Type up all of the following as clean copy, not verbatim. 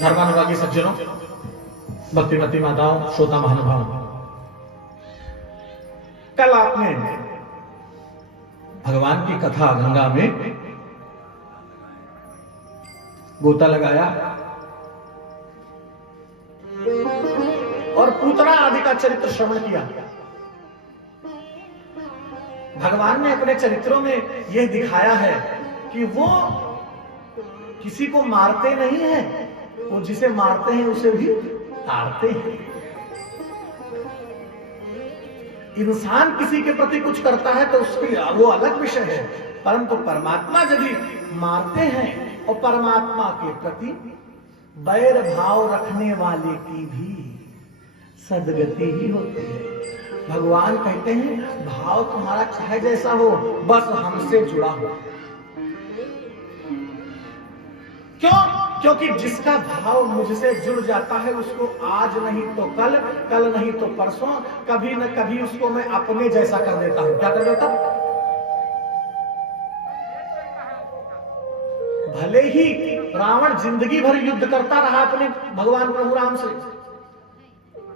धर्मानुरागी सज्जनों, भक्तिमती माताओं, श्रोता महानुभाव, कल आपने भगवान की कथा गंगा में गोता लगाया और पूतना आदि का चरित्र श्रवण किया। भगवान ने अपने चरित्रों में यह दिखाया है कि वो किसी को मारते नहीं हैं, वो जिसे मारते हैं उसे भी ताड़ते हैं। इंसान किसी के प्रति कुछ करता है तो उसकी वो अलग विषय है, परंतु परमात्मा यदि मारते हैं और परमात्मा के प्रति बैर भाव रखने वाले की भी सदगति ही होती है। भगवान कहते हैं भाव तुम्हारा चाहे जैसा हो, बस हमसे जुड़ा हो। क्यों? क्योंकि जिसका भाव मुझसे जुड़ जाता है उसको आज नहीं तो कल, कल नहीं तो परसों, कभी न कभी उसको मैं अपने जैसा कर देता हूं। क्या कर देता हूं? भले ही रावण जिंदगी भर युद्ध करता रहा अपने भगवान प्रभु राम से,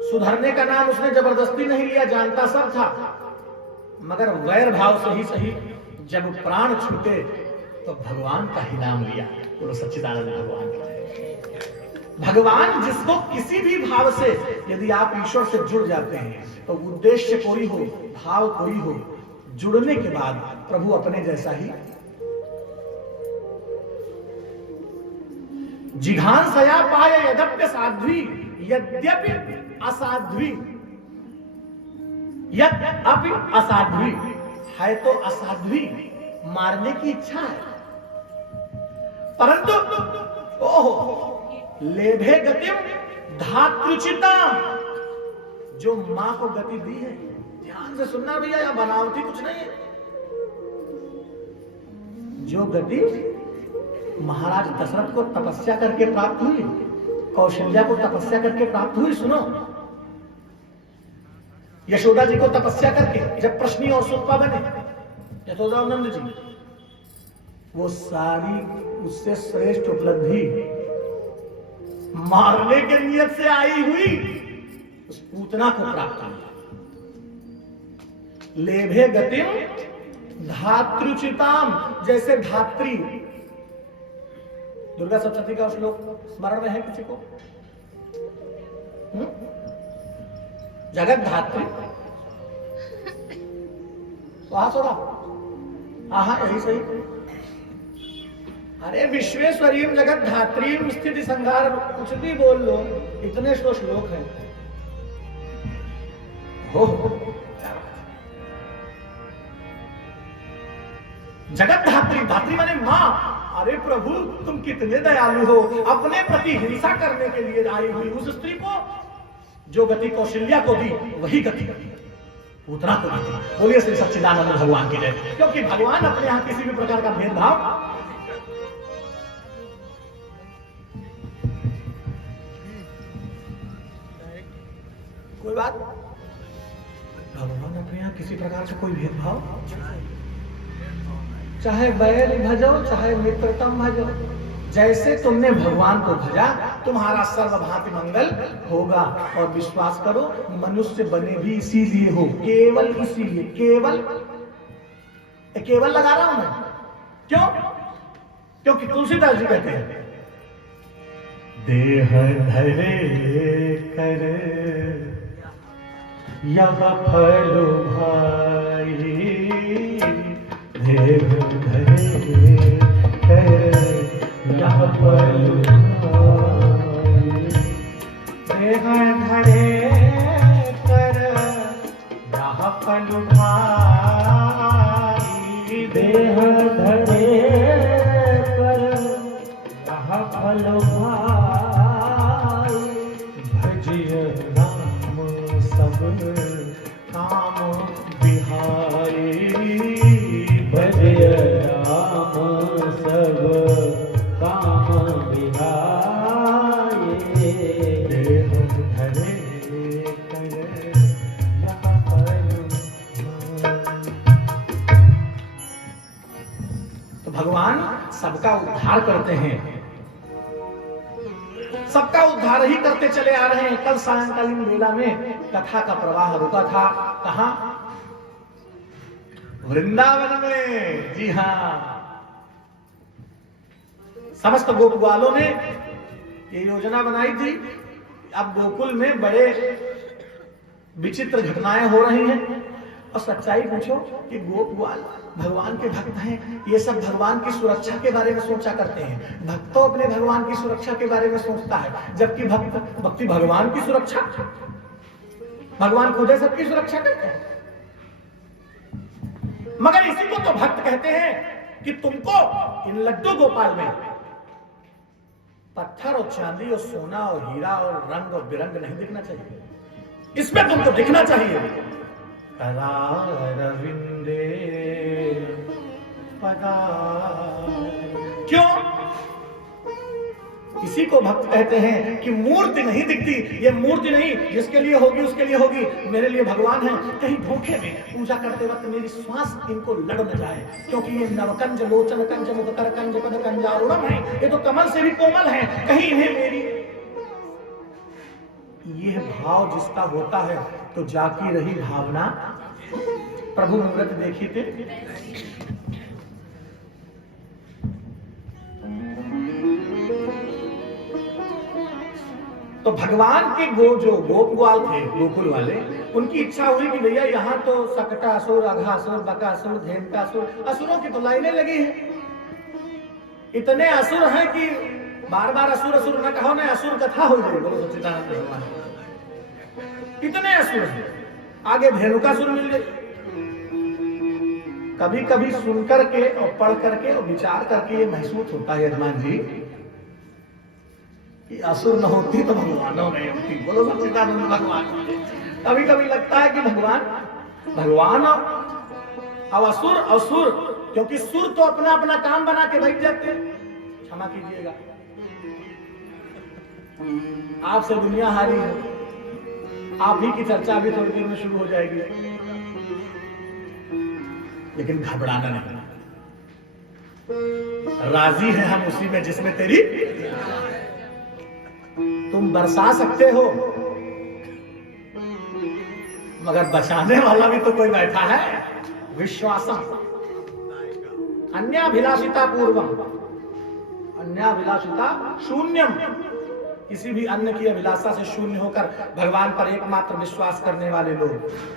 सुधरने का नाम उसने जबरदस्ती नहीं लिया, जानता सब था, मगर वैर भाव से ही सही जब प्राण छूटे तो भगवान का ही नाम लिया। बोलो सच्चिदानंद भगवान की जय। भगवान जिसको किसी भी भाव से यदि आप ईश्वर से जुड़ जाते हैं तो उद्देश्य कोई हो, भाव कोई हो, जुड़ने के बाद प्रभु अपने जैसा ही। जिघांसया पाय यद्यपि साध्वी यद्यपि असाध्वी, यद्यपि असाध्वी है तो असाध्वी, मारने की इच्छा है, परंतु ओहो लेभे गतिम धातृचिता, जो मां को गति दी है। ध्यान से सुनना भैया, यहां बनावटी कुछ नहीं है। जो गति महाराज दशरथ को तपस्या करके प्राप्त हुई, कौशल्या को तपस्या करके प्राप्त हुई। सुनो, यशोदा जी को तपस्या करके जब प्रश्नी और सुप्पा बने, यशोदानंद जी, वो सारी उससे श्रेष्ठ उपलब्धि मारने के नियत से आई हुई उस पूतना को प्राप्त हुई। लेभे गतिम धातृचिताम, जैसे धात्री। दुर्गा सप्तशती का श्लोक स्मरण में है किसी को? जगत धात्री हाँ यही सही। अरे विश्वेश्वरीम जगत धात्रीम स्थिति संहार, कुछ भी बोल लो, इतने श्लोक हैं। हो जगत धात्री, धात्री माने मां। अरे प्रभु तुम कितने दयालु हो, अपने प्रति हिंसा करने के लिए आई हुई उस स्त्री को जो गति कौशल्या को दी वही गति पूतना को दी। बोलिए श्री सच्चिदानंद भगवान की जय। क्योंकि भगवान अपने यहां किसी भी प्रकार का भेदभाव, कोई बात, भगवान अपने यहां किसी प्रकार से कोई भेदभाव, चाहे बैर भजो चाहे मित्रतम भजो, जैसे तुमने भगवान को भजा तुम्हारा सर्वभांति मंगल होगा। और विश्वास करो मनुष्य बने भी इसीलिए हो, केवल इसीलिए। केवल लगा रहा हूं मैं, क्यों? क्योंकि तुलसीदास जी कहते हैं देह धरे कर यह फल भाई, देह धरे कर यह फल भाई, देह धरे कर यह फल भाई, देह धरे कर यह फल भाई, भजिय राम सब काम बिहारी, भजिय राम सब काम बिहारी, देह धरे कर यह फल भाई। तो भगवान सबका उद्धार करते हैं, सबका उद्धार ही करते चले आ रहे हैं। कल सायंकालीन मेला में कथा का प्रवाह रुका था, कहां? वृंदावन में। जी हाँ, समस्त गोपवालों ने ये योजना बनाई थी। अब गोकुल में बड़े विचित्र घटनाएं हो रही हैं, और सच्चाई पूछो कि गोपवाल भगवान के भक्त हैं, ये सब भगवान की सुरक्षा के बारे में सोचा करते हैं। भक्त तो अपने भगवान की सुरक्षा के बारे में सोचता है, जबकि भक्ति भगवान की सुरक्षा, भगवान खुद सबकी सुरक्षा करते हैं। मगर इसी को तो भक्त कहते हैं कि तुमको इन लड्डू गोपाल में पत्थर और चांदी और सोना और हीरा और रंग और बिरंग नहीं दिखना चाहिए, इसमें तुमको दिखना चाहिए करारविंदे पदार। क्यों? इसी को भक्त कहते हैं कि मूर्ति नहीं दिखती, ये मूर्ति नहीं, जिसके लिए होगी उसके लिए होगी, मेरे लिए भगवान है। कहीं धोखे में पूजा करते वक्त मेरी श्वास इनको लड़ न जाए, क्योंकि ये नवकंज लोचन कंज मुख कर कंज पद कंजारुणम है, ये तो कमल से भी कोमल है। कहीं इन्हें मेरी यह भाव जिसका होता है तो जाकी रही भावना प्रभु मूर्त देखी थे। तो भगवान के जो गोपवाल थे, गोकुल वाले, उनकी इच्छा हुई कि भैया यहाँ तो सकटासुर, अघासुर, बकासुर, धेनुकासुर, असुरों की तो लाइनें लगी हैं। इतने असुर हैं कि बार बार असुर असुर न कहो, ना असुर कथा हो जाए। बोलो सच्चिदानंद भगवान, इतने असुर हैं। आगे धेनुकासुर मिल गए। कभी कभी सुनकर के और पढ़ करके और विचार करके ये महसूस होता है यजमान जी कि असुर न होती तो भगवानों नहीं होती। बोलो सच्चिदानंद भगवान। कभी कभी लगता है कि भगवान और असुर असुर, क्योंकि सुर तो अपना अपना काम बना के बैठ जाते हैं। क्षमा कीजिएगा, आपसे दुनिया हारी है, आप ही की चर्चा भी थोड़ी देर में शुरू हो जाएगी, लेकिन घबराना नहीं, राजी हैं हम उसी में जिसमें तेरी तुम बरसा सकते हो, मगर बचाने वाला भी तो कोई बैठा है। विश्वासम अन्याभिलाषिता पूर्वम अन्याभिलाषिता शून्यम, किसी भी अन्य की अभिलाषा से शून्य होकर भगवान पर एकमात्र विश्वास करने वाले लोग।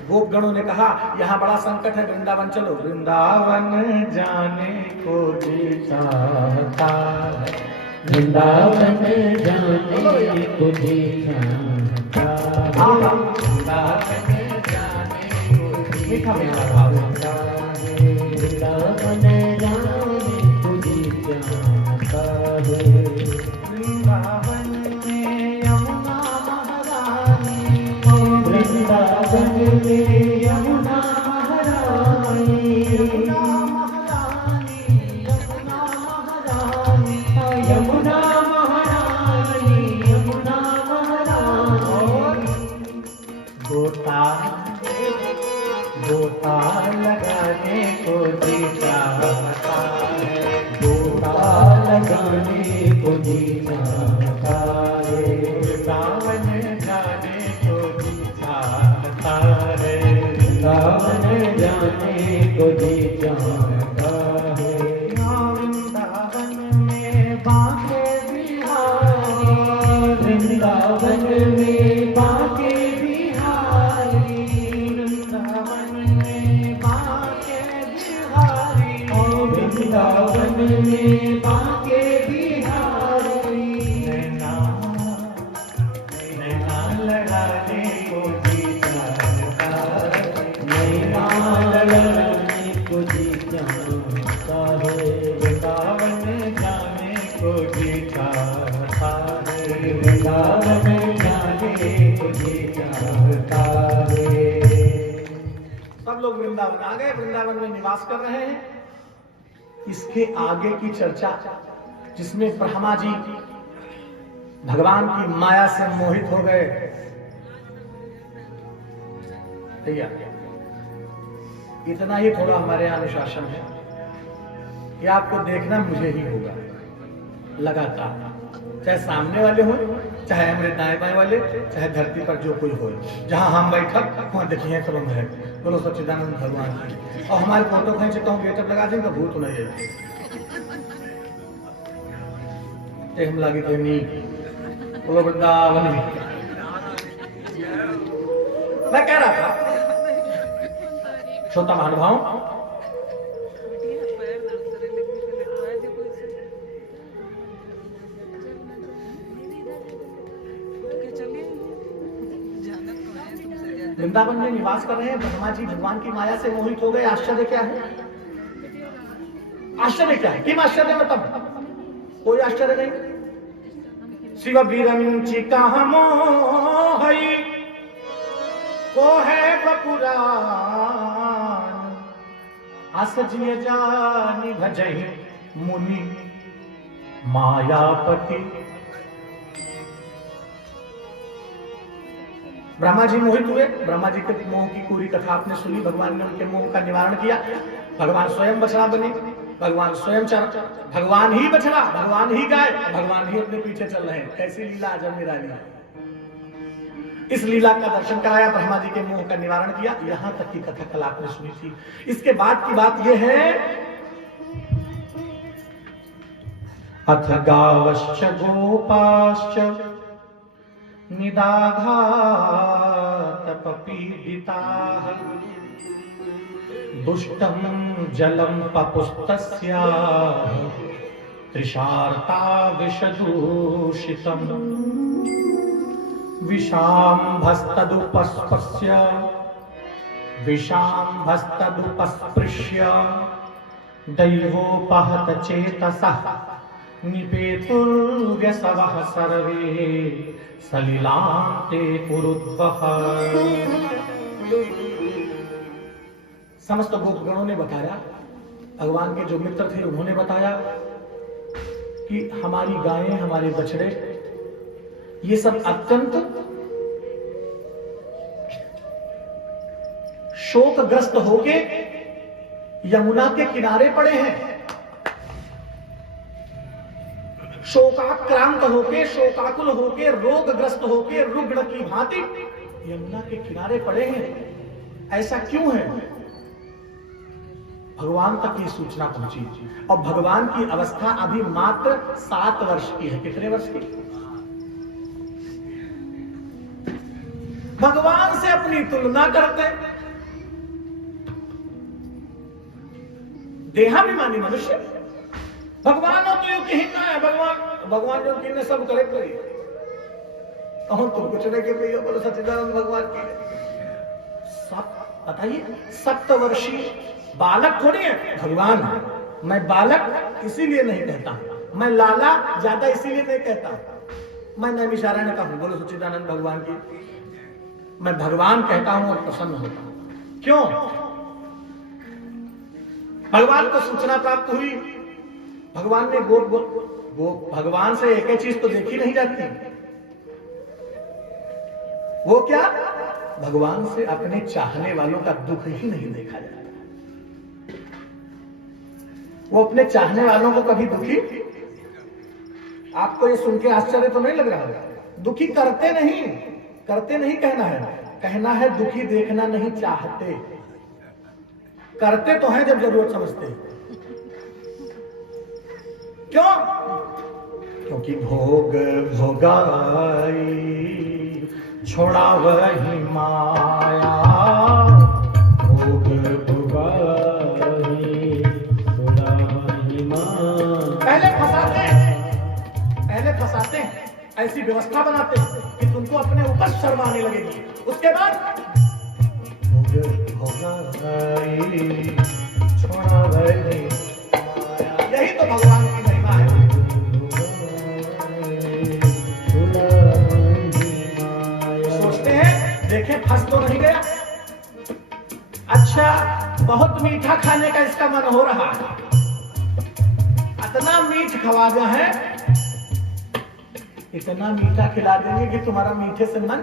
गोपगणों ने कहा यहाँ बड़ा संकट है, वृंदावन चलो। वृंदावन जाने को जी चाहता है, वृंदावन जाने को जी चाहता है, वृंदावन जाने को जी चाहता है, वृंदावन जाने को जी चाहता है। वृंदावन में यमुना महारानी, वृंदावन में यमुना महारानी, यमुना महारानी, यमुना महारानी, यमुना महारानी, यमुना महारानी। गोता गोता लगाने को जी चाहता है, गोता लगाने को जी चाहता है, वृंदावन जाने को जी चाहता है, वृंदावन जाने को जी चाहता है। वृंदावन में बांके बिहारी, वृंदावन में बांके बिहारी, वृंदावन में बांके बिहारी, वृंदावन में बांके बिहारी। नैना लड़ाने को जी चाहता है, नैना लड़ाने को जी चाहता है, वृंदावन जाने को जी चाहता है, वृंदावन जाने को जी चाहता है। सब लोग वृंदावन आ गए, वृंदावन में निवास कर रहे हैं। इसके आगे की चर्चा, जिसमें ब्रह्मा जी भगवान की माया से मोहित हो गए। भैया इतना ही थोड़ा हमारे यहाँ अनुशासन है कि आपको देखना मुझे ही होगा लगातार, चाहे सामने वाले हो चाहे हमारे दाएं बाएं वाले, चाहे धरती पर जो कोई हो, जहां हम बैठक वहां देखिए सब हम है। बोलो सच्चिदानंद भगवान की। और हमारे फोटो खींचे कहूँ गेटअप लगा देंगे भूत नहीं है हम लागे तो नहीं। बोलो वृंदावन में। मैं कह रहा था श्रोता महानुभाव, वृंदावन में निवास कर रहे हैं ब्रह्मा जी, भगवान की माया से मोहित हो गए। आश्चर्य क्या है? आश्चर्य क्या है? किम आश्चर्य मतलब? कोई आश्चर्य नहीं। शिव बिरंची कहा मोहई को है बपुरान, अस जिय जानी भजहि मुनि मायापति। ब्रह्मा जी मोहित हुए। ब्रह्मा जी के मोह की पूरी कथा आपने सुनी। भगवान ने उनके मोह का निवारण किया। भगवान स्वयं बछड़ा बने, भगवान स्वयं चर, भगवान ही बछड़ा, भगवान ही गाय, भगवान ही अपने पीछे चल रहे हैं। कैसी लीला अजब निराली है। इस लीला का दर्शन कराया, ब्रह्मा जी के मोह का निवारण किया। यहां तक की कथा कल आपने सुनी थी। इसके बाद की बात यह है, अथ गावश्च गोपाश्च निदाघात पपीडिताः, दुष्टं जलं पपुस्तस्याः, तृषार्ता विषदूषितम्, विषाम्भस्तदुपस्पृश्य दैवोपहत चेतसः, निपेतुर्व्यसवः सर्वे सलिलान्ते कुरुद्वः। समस्त गोपगणों ने बताया, भगवान के जो मित्र थे उन्होंने बताया कि हमारी गायें, हमारे बछड़े, ये सब अत्यंत शोकग्रस्त होके यमुना के किनारे पड़े हैं। शोकाक्रांत होके, शोकाकुल होके, रोगग्रस्त होके, रुग्ण की भांति यमुना के किनारे पड़े हैं। ऐसा क्यों है? भगवान तक ये सूचना पहुंची और भगवान की अवस्था अभी मात्र 7 वर्ष की है। कितने वर्ष की? भगवान से अपनी तुलना करते। देहाभिमानी मनुष्य, भगवान हो तो यू कहना है, भगवान जो कहने सब करेक्ट करिए। कहूं तुम कुछ नहीं कहते हो, बोलो सच्चिदानंद भगवान की। बताइए, 7 वर्षीय बालक थोड़ी है भगवान। मैं बालक इसीलिए नहीं कहता, मैं लाला ज्यादा इसीलिए नहीं कहता, मैं नैमिषारण्य का हूं। बोलो सच्चिदानंद भगवान की। मैं भगवान कहता हूं और प्रसन्न होता हूं। क्यों? भगवान को सूचना प्राप्त हुई। भगवान ने भगवान से एक ही चीज तो देखी नहीं जाती। वो क्या? भगवान से अपने चाहने वालों का दुख ही नहीं देखा जाता। वो अपने चाहने वालों को कभी दुखी, आपको ये सुन के आश्चर्य तो नहीं लग रहा है? दुखी करते नहीं कहना है दुखी देखना नहीं चाहते। करते तो हैं जब जरूरत समझते हैं। क्यों? क्योंकि भोग भोगाई छोड़ा वही माया, भोग भोगाई छोड़ा वही माया। पहले फंसाते हैं, ऐसी व्यवस्था बनाते हैं कि तुमको अपने ऊपर शर्म आने लगेगी। उसके बाद छोड़ा वही, यही तो भगवान की महिमा है। सोचते हैं देखें फंस तो नहीं गया। अच्छा, बहुत मीठा खाने का इसका मन हो रहा है, इतना मीठ खवा दिया है, इतना मीठा खिला देंगे कि तुम्हारा मीठे से मन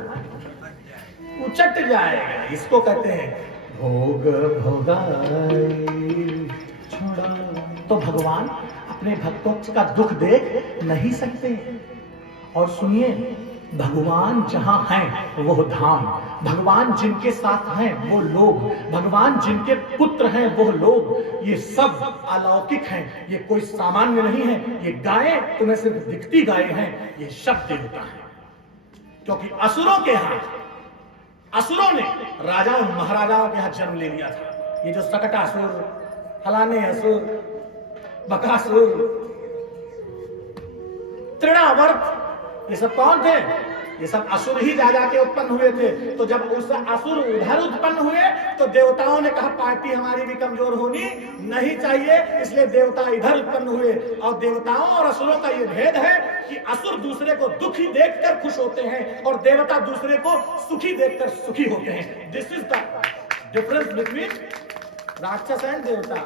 उचट जाएगा। इसको कहते हैं भोग भोगाई छोड़ा। तो भगवान अपने भक्तों का दुख देख नहीं सकते। और सुनिए, भगवान जहां हैं वो धाम, भगवान जिनके साथ हैं वो लोग, भगवान जिनके पुत्र हैं वो लोग, ये सब अलौकिक हैं, ये कोई सामान्य नहीं है। ये गायें तुम्हें सिर्फ दिखती गायें हैं, ये सब देवता हैं। क्योंकि असुरों के यहां, असुरों ने राजाओं महाराजाओं के यहां जन्म ले लिया था। ये जो सकटासुर, फलाने असुर, बकासुर, तृणावर्त, ये सब कौन थे? ये सब असुर ही जा जाके उत्पन्न हुए थे। तो जब उस असुर उधर उत्पन्न हुए तो देवताओं ने कहा पार्टी हमारी भी कमजोर होनी नहीं चाहिए, इसलिए देवता इधर उत्पन्न हुए। और देवताओं और असुरों का ये भेद है कि असुर दूसरे को दुखी देखकर खुश होते हैं और देवता दूसरे को सुखी देखकर सुखी होते हैं। This is the difference between राक्षस एंड देवता।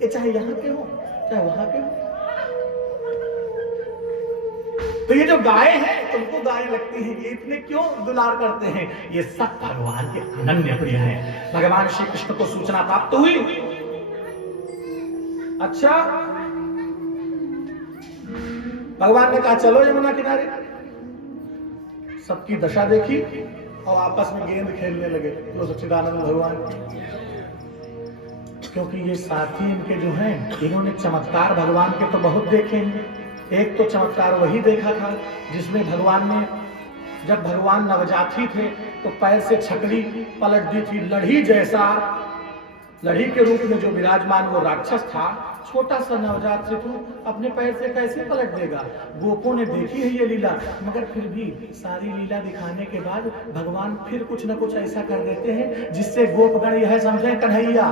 ये चाहे यहां के हो चाहे वहां के हो। तो ये जो गाय है तुमको गाय लगती है, ये इतने क्यों दुलार करते हैं? ये सब भगवान के अनन्य प्रिय हैं। भगवान श्री कृष्ण को सूचना प्राप्त हुई। अच्छा, भगवान ने कहा चलो यमुना किनारे। सबकी दशा देखी और आपस में गेंद खेलने लगे तो सच्चिदानंद भगवान की। क्योंकि ये साथी इनके जो हैं, इन्होंने चमत्कार भगवान के तो बहुत देखे हैं। एक तो चमत्कार वही देखा था जिसमें भगवान ने, जब भगवान नवजात ही थे तो पैर से छकड़ी पलट दी थी। लड़ी जैसा, लड़ी के रूप में जो विराजमान वो राक्षस था, छोटा सा नवजात शिशु अपने पैर से कैसे पलट देगा? गोपों ने देखी है ये लीला, मगर फिर भी सारी लीला दिखाने के बाद भगवान फिर कुछ न कुछ ऐसा कर देते हैं जिससे गोपगण यह समझे कन्हैया।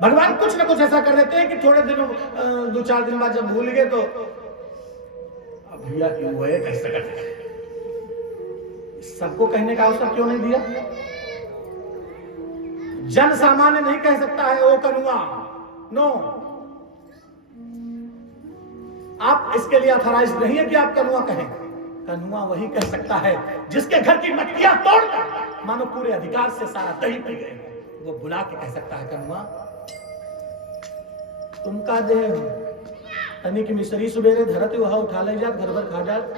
भगवान कुछ ना कुछ ऐसा कर देते हैं कि थोड़े दिनों, 2-4 दिन बाद जब भूल गए तो भैया क्यों हुए, कैसे करते? सबको कहने का अवसर क्यों नहीं दिया? जन सामान्य नहीं कह सकता है ओ कनुआ, नो। आप इसके लिए अथॉराइज नहीं है कि आप कनुआ कहें। कनुआ वही कह सकता है जिसके घर की मटकियां तोड़कर मानो पूरे अधिकार से सारा दही पी गए, वो बुला के कह सकता है कनुआ तुम का दे तनी की मिसरी सुबेरे धरते वहां उठा ले जात, घर भर खा जात।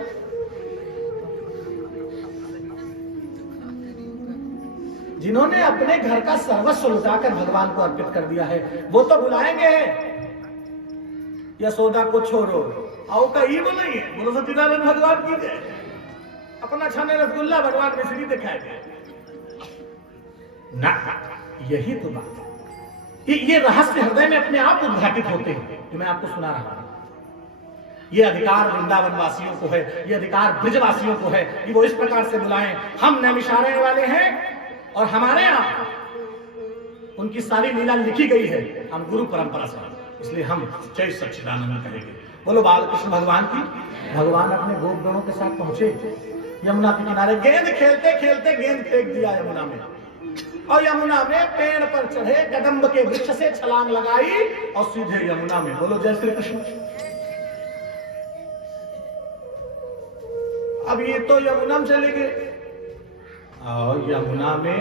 जिन्होंने अपने घर का सर्वस्व लुटाकर भगवान को अर्पित कर दिया है वो तो बुलाएंगे यशोदा को छोड़ो आओ का ही बोलेंगे, बोलो सच्चिदानंद भगवान की जय। अपना छाने रसगुल्ला भगवान मिश्री दिखाएंगे ना। यही तो बात है। ये रहस्य हृदय में अपने आप उद्घाटित होते हैं जो मैं आपको सुना रहा हूं। ये अधिकार वृंदावन वासियों को है, ये अधिकार ब्रजवासियों को है कि वो इस प्रकार से बुलाएं। हम नैमिषारण्य वाले हैं और हमारे यहाँ उनकी सारी लीला लिखी गई है, हम गुरु परंपरा से, इसलिए हम जय सच्चिदानंद कहेंगे। बोलो बालकृष्ण भगवान की। भगवान अपने गोपगणों के साथ पहुंचे यमुना के किनारे। गेंद खेलते खेलते गेंद फेंक दिया यमुना में, और यमुना में पेड़ पर चढ़े कदम्ब के वृक्ष से छलांग लगाई और सीधे यमुना में। बोलो जय श्री कृष्ण। अब ये तो यमुना में चले गए और यमुना में,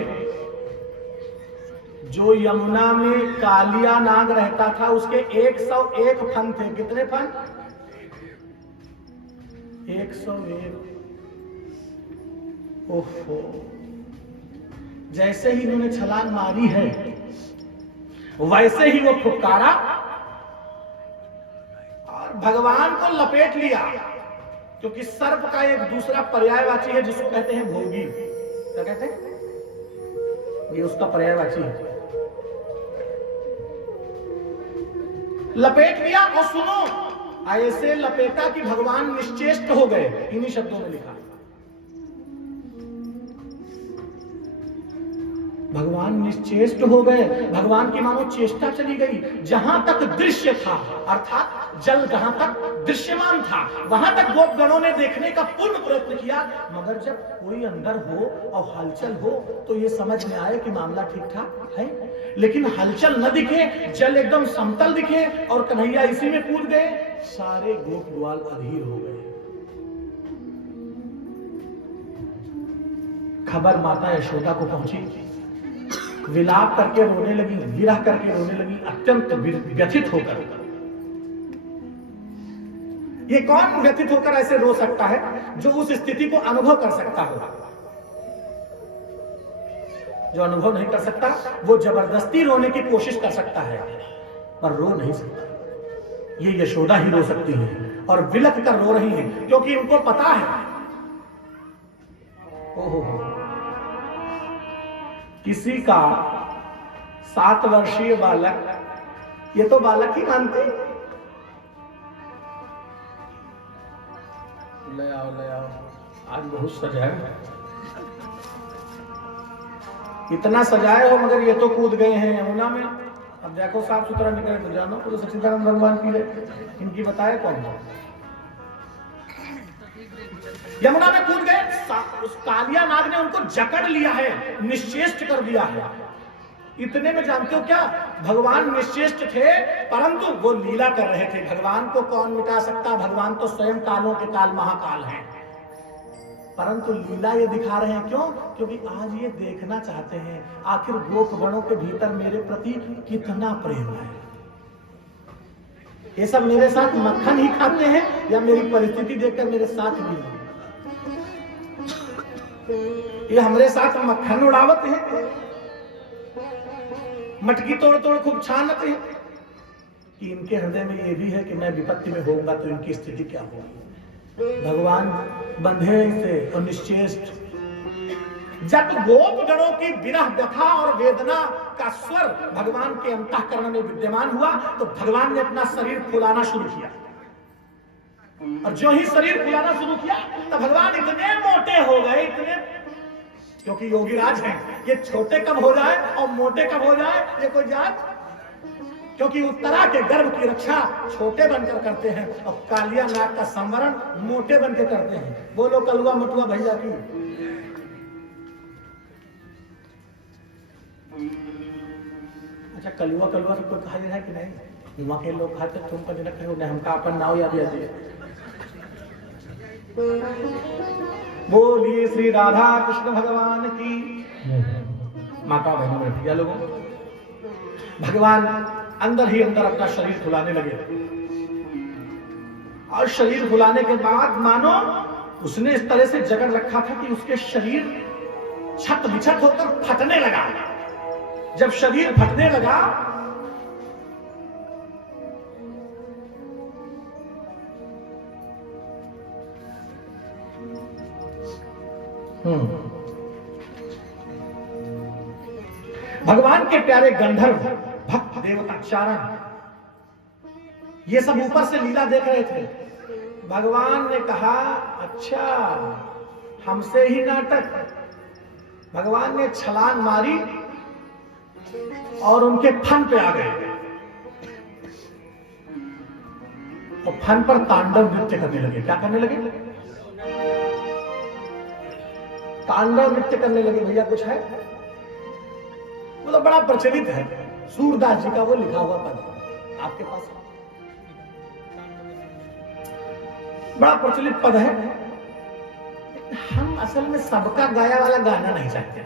जो यमुना में कालिया नाग रहता था उसके 101 फन थे। कितने फन? 101। ओहो, जैसे ही इन्होंने छलांग मारी है वैसे ही वो फुफकारा और भगवान को लपेट लिया। क्योंकि सर्प का एक दूसरा पर्यायवाची है जिसको कहते हैं भोगी। क्या कहते हैं? ये उसका पर्यायवाची है। लपेट लिया और सुनो, ऐसे लपेटा कि भगवान निश्चेष्ट हो गए। इन्हीं शब्दों में लिखा, भगवान निश्चेष्ट हो गए। भगवान की मानो चेष्टा चली गई। जहां तक दृश्य था, अर्थात जल जहां तक दृश्यमान था, वहां तक गोपगणों ने देखने का पूर्ण प्रयत्न किया, मगर जब कोई अंदर हो और हलचल हो तो ये समझ में आए कि मामला ठीक ठाक है। लेकिन हलचल न दिखे, जल एकदम समतल दिखे और कन्हैया इसी में कूद गए, सारे गोप ग्वाल अधीर हो गए। खबर माता यशोदा को पहुंची। विलाप करके रोने लगी, विरह करके रोने लगी, अत्यंत व्यथित होकर। ये कौन व्यथित होकर ऐसे रो सकता है जो उस स्थिति को अनुभव कर सकता हो? जो अनुभव नहीं कर सकता वो जबरदस्ती रोने की कोशिश कर सकता है पर रो नहीं सकता। ये यशोदा ही रो सकती है और विलख कर रो रही है क्योंकि उनको पता है ओहो किसी का 7 वर्षीय बालक, ये तो बालक ही मानते। ले आओ आज बहुत सजाए, इतना सजाए हो मगर ये तो कूद गए हैं यमुना में। अब देखो साफ सुथरा निकले तो जानो तो सच्चिदानंद भगवान की है, इनकी बताए कौन हो। यमुना में कूद गए, उस कालिया नाग ने उनको जकड़ लिया है, निश्चेष्ट कर दिया है। इतने में जानते हो क्या, भगवान निश्चेष्ट थे परंतु वो लीला कर रहे थे। भगवान को कौन मिटा सकता, भगवान तो स्वयं कालों के काल महाकाल हैं, परंतु लीला ये दिखा रहे हैं। क्यों? क्योंकि आज ये देखना चाहते हैं आखिर गोप गणों के भीतर मेरे प्रति कितना प्रेम है। ये सब मेरे साथ मक्खन ही खाते हैं या मेरी परिस्थिति देखकर मेरे साथ भी हैं? ये हमारे साथ मक्खन उड़ावत है, मटकी तोड़ तोड़ खूब छानत है कि इनके हृदय में ये भी है कि मैं विपत्ति में होऊंगा तो इनकी स्थिति क्या होगी। भगवान बंधे से और निश्चेष्ट। जब गोप गणों की विरह व्यथा और वेदना का स्वर भगवान के अंतःकरण में विद्यमान हुआ तो भगवान ने अपना शरीर फुलाना शुरू किया। और जो ही शरीर फुलाना शुरू किया तो भगवान इतने मोटे हो गए, इतने, क्योंकि योगीराज हैं, ये छोटे कब हो जाए और मोटे कब हो जाए ये कोई जात, क्योंकि उत्तरा के गर्भ की रक्षा छोटे बनकर करते हैं और कालिया नाग का संवरण मोटे बनकर करते हैं। बोलो कलुआ मटुआ भैया की। अच्छा कलुआ कलुआ सबको कहा जा रहा है कि नहीं? वहां के लोग खाते तुम पर नहीं हो, हमका अपन नाव याद आती है। बोलिए श्री राधा कृष्ण भगवान की। माता बहनों भैया लोगों, भगवान अंदर ही अंदर अपना शरीर फुलाने लगे और शरीर फुलाने के बाद मानो उसने इस तरह से जकड़ रखा था कि उसके शरीर छत बिछत होकर फटने लगा। जब शरीर फटने लगा भगवान के प्यारे गंधर्व भक्त देवता चारण ये सब ऊपर से लीला देख रहे थे। भगवान ने कहा अच्छा हमसे ही नाटक। भगवान ने छलांग मारी और उनके फन पे आ गए और फन पर तांडव नृत्य करने लगे। क्या करने लगे? तांडव नृत्य करने लगे। भैया कुछ है वो तो बड़ा प्रचलित है, सूरदास जी का वो लिखा हुआ पद आपके पास बड़ा प्रचलित पद है। हम असल में सबका गाया वाला गाना नहीं चाहते,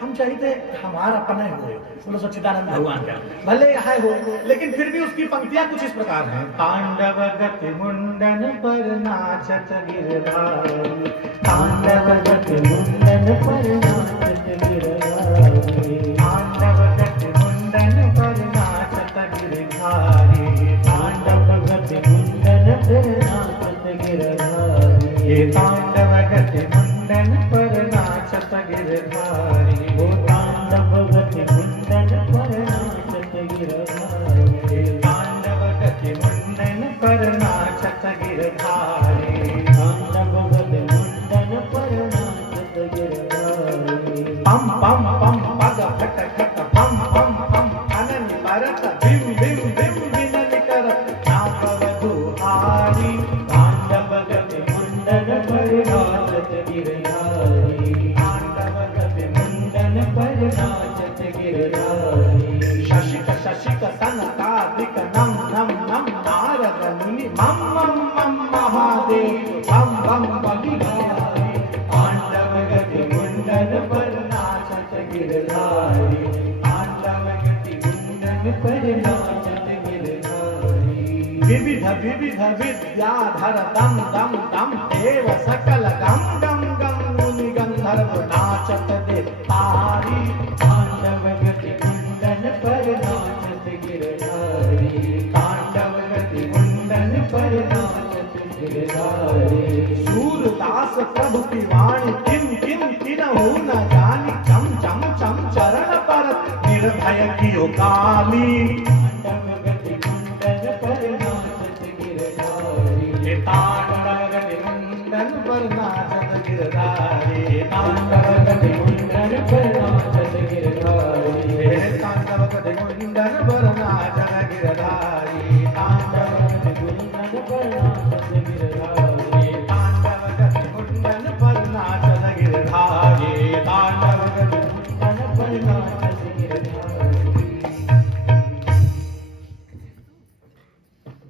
हम चाहते हमारा अपना हो, बोलो सच्चिदानंद भगवान का भले यहाँ हो, लेकिन फिर भी उसकी पंक्तियां कुछ इस प्रकार हैं। तांडव गति मुंडन पर नाचत गिरधारी, तांडव गति मुंडन पर नाचत गिरधारी, तांडव गति मुंडन पर नाचत गिरधारी, तांडव गति मुंडन पर नाचत गिरधारी, ये तांडव गति मुंडन पर नाचत गिरधारी, वो तांडव गति मुंडन पर नाचत गिरधारी, तांडव गति मुंडन पर नाचत गिरधारी, तांडव गति मुंडन पर नाचत गिरधारी। पम पम पम पग खट खट पम पम पम अनन परत बिम बिम बिम बिनन करत नापव दुहारी, तांडव गति मुंडन पर नाचत गिरधारी, तांडव गति मुंडन पर नाचत गिरधारी। शशिक शशिक सनकादिक नम नम नम नारद मुनि मम मम मम महादेव बम बम बलिहारी, तांडव गति मुंडन पर नाचत गिरधारी, तांडव गति गुंडन पर नाचत गिरधारी। विविध विविध विद्याधर दम दम दम देव सकल गम गम गम मुनि गंधर्व नाचत देवतारी। तांडव गति गुंडन पर नाचत गिरधारी, तांडव गति गुंडन पर नाचत गिरधारी। सूरदास प्रभु की वाणी किम किम किन्हु न जानी, चम चम चम चरण पर निर्भय कियो काली। तांडव गति गुंडन पर नाचत गिरधारी, तांडव गति गुंडन पर नाचत गिरधारी, तांडव गति गुंडन पर नाचत गिरधारी। तांडव गति गुंडन पर नाचत गिरधारी, तांडव गति गुंडन पर नाचत गिरधारी, तांडव गति गुंडन पर नाचत गिरधारी, तांडव गति गुंडन पर नाचत गिरधारी।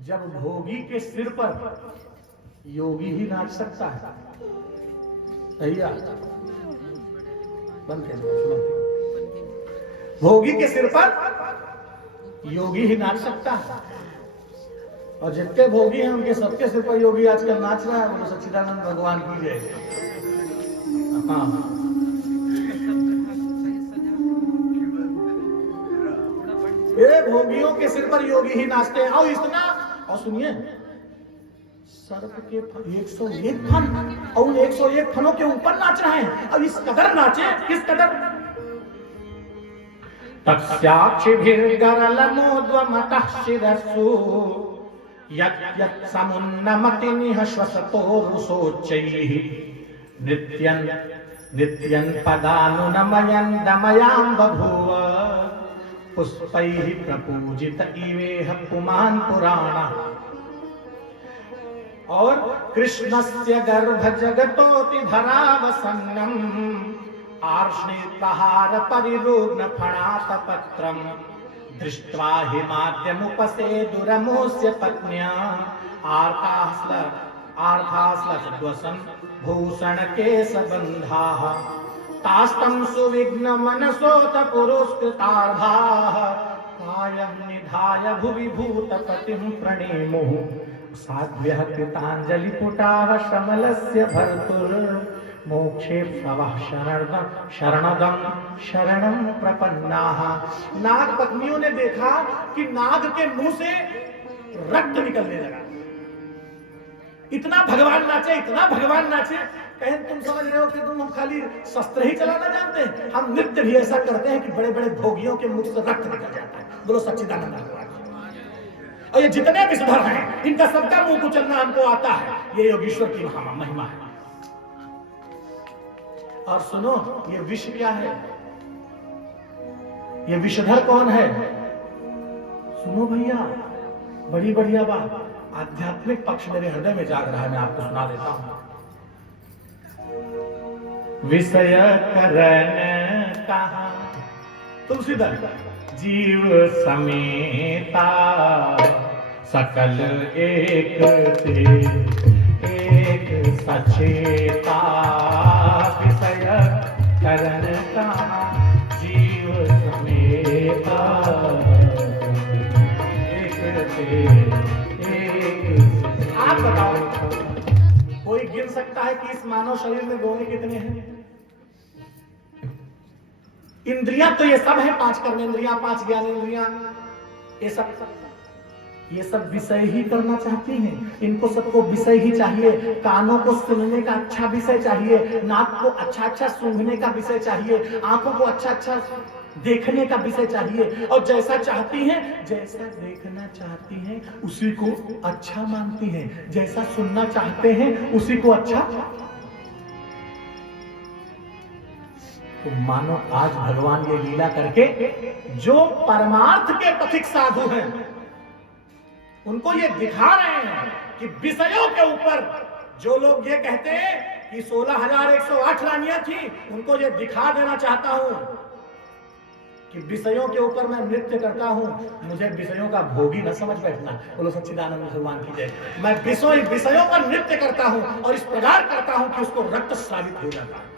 जब भोगी के सिर पर योगी ही नाच सकता है, भैया बंद कर दो, सुनो। भोगी के सिर पर योगी ही नाच सकता है, और जितने भोगी हैं उनके सबके सिर पर योगी आजकल नाच रहा है। बोलो सच्चिदानंद भगवान की जय। हाँ, ये भोगियों के सिर पर योगी ही नाचते हैं। और इतना, और सुनिए, सर्प के 101 फन, और 101 फनों के ऊपर नाच रहे हैं। अब इस कदर नाचे, किस कदर? तस्याक्षिभिर्गरलमोद्वमतः शिरसु यत् यत् समुन्नमति निःश्वसतो रुसोच्चैः नित्यं नित्यं पदानुनमयन् दमयां बभूव पुष्पैः प्रपूजित इवेह पुमान् पुराणः। और कृष्णस्य गर्भ जगतोति धरावसन्नम् आर्ष्णेत्रहार परिरुग्ण फणातपत्रम् दृष्ट्वा हि माद्यमुपसेदुरमोऽस्य पत्न्या आर्ताश्लषद्वसन् भूषणकेशबन्धाः तास्तं सुविघ्नमनसोऽथ पुरस्कृतार्धाः कायं निधाय भुवि भूतपतिं प्रणेमुः साध्व्यः कृताञ्जलिपुटाः शमलस्य भर्तुर्मोक्षे प्रवः शरणं प्रपन्नाः। नाग पत्नियों ने देखा कि नाग के मुंह से रक्त निकलने लगा। इतना भगवान नाचे, इतना भगवान नाचे। कहें तुम समझ रहे हो कि तुम हम खाली शस्त्र ही चलाना जानते हैं? हम नृत्य भी ऐसा करते हैं कि बड़े बड़े भोगियों के मुख से रक्त निकल जाता है। बोलो सच्चिदानंद भगवान। और ये जितने विषधर हैं, इनका सबका मुंह कुचलना हमको आता है। ये योगीश्वर की महिमा है। और सुनो, ये विष क्या है? ये विषधर कौन है? सुनो भैया, बड़ी बढ़िया बात। आध्यात्मिक पक्ष मेरे हृदय में जाग रहा है, मैं आपको सुना देता हूं। विषय करण कहा तुलसीदास, जीव समेता सकल एक थे एक सचेता। विषय करण कहा जीव समेता एक थे एक। आप बताओ, कोई गिन सकता है कि इस मानव शरीर में गोले कितने हैं? इंद्रियां तो ये सब है, 5 कर्मेंद्रियां, 5 ज्ञानेंद्रियां, ये सब विषय ही करना चाहती हैं। इनको सबको विषय ही चाहिए। कानों को सुनने का अच्छा विषय चाहिए, नाक को अच्छा अच्छा सूंघने का विषय चाहिए, आंखों को अच्छा अच्छा देखने का विषय चाहिए। और जैसा चाहती हैं, जैसा देखना चाहती हैं, उसी को अच्छा मानती हैं। जैसा सुनना चाहते हैं, उसी को अच्छा। तो मानो आज भगवान ये लीला करके जो परमार्थ के पथिक साधु हैं, उनको ये दिखा रहे हैं कि विषयों के ऊपर जो लोग ये कहते हैं कि 16,108 रानियां थी, उनको ये दिखा देना चाहता हूं कि विषयों के ऊपर मैं नृत्य करता हूं। मुझे विषयों का भोगी न समझ बैठना। बोलो सच्चिदानंद भगवान की जय। मैं विषयों पर नृत्य करता हूं और इस प्रकार करता हूं कि उसको रक्त स्रावित हो जाता है।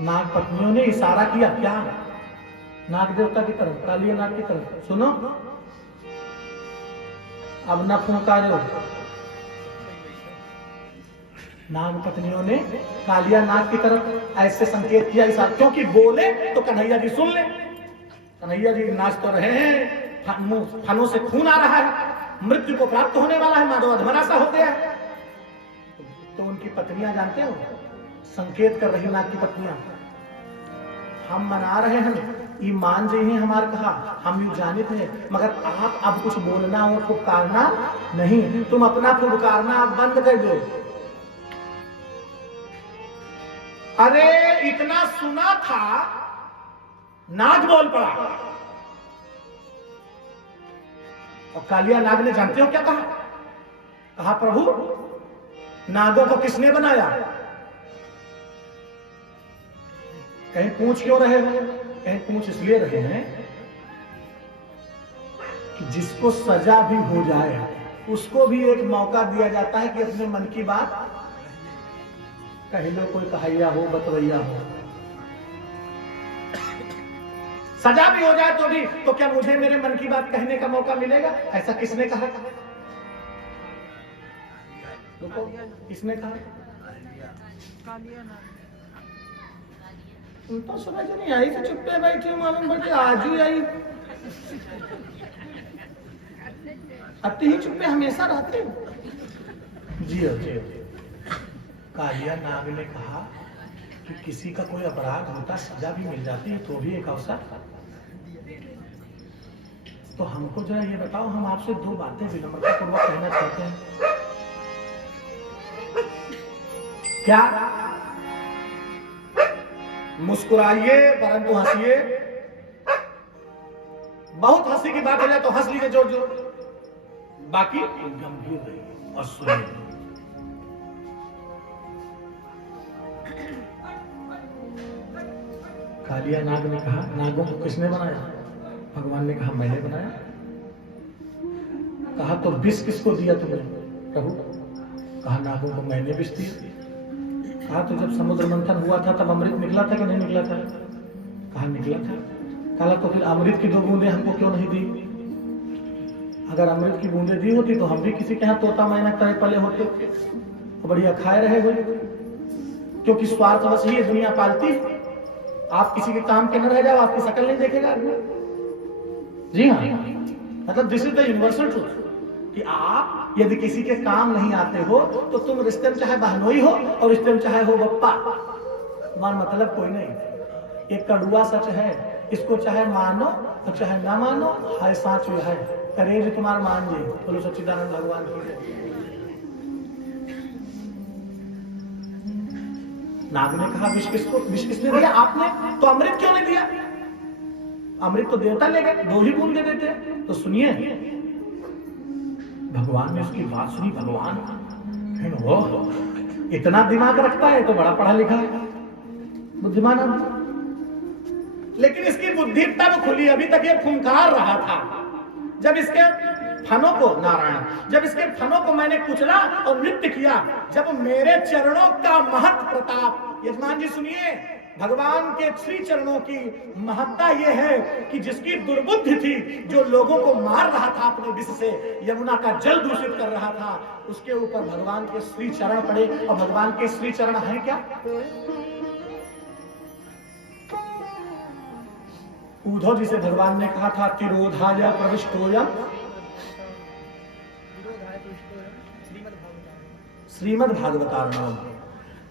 नाग पत्नियों ने इशारा किया, क्या? नाग देवता की तरफ, कालिया नाग की तरफ। सुनो, अब न फुंकारो। नाग पत्नियों ने कालिया नाग की तरफ ऐसे संकेत किया, इशारा, क्योंकि बोले तो कन्हैया जी सुन ले। कन्हैया जी नाच तो रहे हैं, फनों से खून आ रहा है, मृत्यु को प्राप्त होने वाला है, माधव अधमरा सा हो गया है। तो उनकी पत्नियां जानते हो, संकेत कर रही नाग की पत्नियां, हम मना रहे हैं, ये मान जी हैं हमारे कहा, हम यू जानित हैं, मगर आप अब कुछ बोलना और फुफकारना नहीं, तुम अपना फुफकारना आप बंद कर दो। अरे इतना सुना था, नाग बोल पड़ा। और कालिया नाग ने जानते हो क्या कहा? कहा, प्रभु नागों को किसने बनाया? कहीं पूछ क्यों रहे हो? कहीं पूछ इसलिए रहे हैं कि जिसको सजा भी हो जाए उसको भी एक मौका दिया जाता है कि अपने मन की बात कह लो, कोई कहैया हो, बतवैया हो। सजा भी हो जाए तो भी, तो क्या मुझे मेरे मन की बात कहने का मौका मिलेगा? ऐसा किसने कहा? किसने कहा? तो समझ नहीं आई कि चुप्पे बैठी, मालूम पड़े आज ही आई। अति ही चुप्पे हमेशा रहते। जी जी। कालिया नाग ने कहा कि किसी का कोई अपराध होता, सजा भी मिल जाती है, तो भी एक अवसर। तो हमको जरा ये बताओ, हम आपसे दो बातें विनम्रता पूर्वक कहना चाहते हैं। क्या? मुस्कुराइए परंतु हंसिए। बहुत हंसी की बात हो जाए तो हंस लीजिए जोर जोर, बाकी गंभीर रहिए और सुनिए। कालिया नाग ने कहा, नागों को किसने बनाया? भगवान ने कहा, मैंने बनाया। कहा, तो विष किसको दिया तुमने? प्रभु। कहा, नागों को मैंने विष दिया। कहा, तो जब समुद्र मंथन हुआ था तब अमृत निकला था कि नहीं निकला था? कहा, निकला था। कहा, तो फिर अमृत की 2 बूंदे हमको क्यों नहीं दी? अगर अमृत की बूंदे दी होती तो हम भी किसी के यहाँ तोता मैना तय पले होते, तो बढ़िया खाए रहे हुए। क्योंकि स्वार्थवश ही ये दुनिया पालती। आप किसी के काम के न रह जाओ, आपकी शक्ल नहीं देखेगा। जी हाँ, मतलब this is the universal truth कि आप यदि किसी के काम नहीं आते हो तो तुम रिश्ते में चाहे बहनोई हो और रिश्ते में चाहे हो बप्पा, तुम्हारा मतलब कोई नहीं। एक कड़ुआ सच है, इसको चाहे मानो और चाहे ना मानो, हाय साच है, करे जो तुम्हारा मान जी। बोलो सच्चिदानंद भगवान की। नाग ने कहा, विष किसने दिया? आपने। तो अमृत क्यों नहीं दिया? अमृत तो देवता ले गए, 2 ही बूंद दे देते। तो सुनिए, भगवान ने उसकी बात सुनी। भगवान वो इतना दिमाग रखता है तो बड़ा पढ़ा लिखा है, बुद्धिमान है। लेकिन इसकी बुद्धि तब खुली, अभी तक ये फुंकार रहा था जब इसके फनों को, नारायण, जब इसके फनों को मैंने कुचला और नृत्य किया, जब मेरे चरणों का महत् प्रताप। यजमान जी सुनिए, भगवान के श्री चरणों की महत्ता यह है कि जिसकी दुर्बुद्धि थी, जो लोगों को मार रहा था अपने विष से, यमुना का जल दूषित कर रहा था, उसके ऊपर भगवान के श्री चरण पड़े। और भगवान के श्री चरण है क्या? उद्धव जी से भगवान ने कहा था, तिरोधाय प्रविष्टोयम श्रीमद् भागवतार्णव।